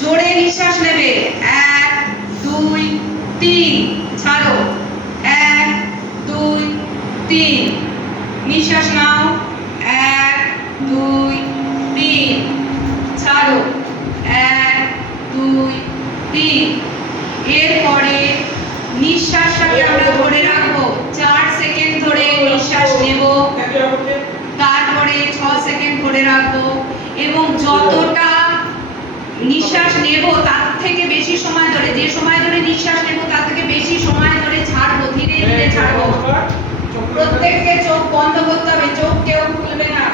জোরে নিঃশ্বাস নেবে, 1 2 3, ছাড়ো, 1 2 3, নিঃশ্বাস নাও, 1 2 3, ছাড়ো, 1 2 3। এরপরে নিঃশ্বাসটাকে আমরা ধরে রাখবো, 4 সেকেন্ড ধরে নিঃশ্বাস নেব, তারপরে 6 সেকেন্ড ধরে রাখবো, এবং যতটা নিঃশ্বাস নেব তার থেকে বেশি সময় ধরে, যে সময় ধরে নিঃশ্বাস নেব তার থেকে বেশি সময় ধরে ছাড়বো, ধীরে ধীরে ছাড়বো। প্রত্যেককে চোখ বন্ধ করতে হবে, চোখ কেউ খুলবে না।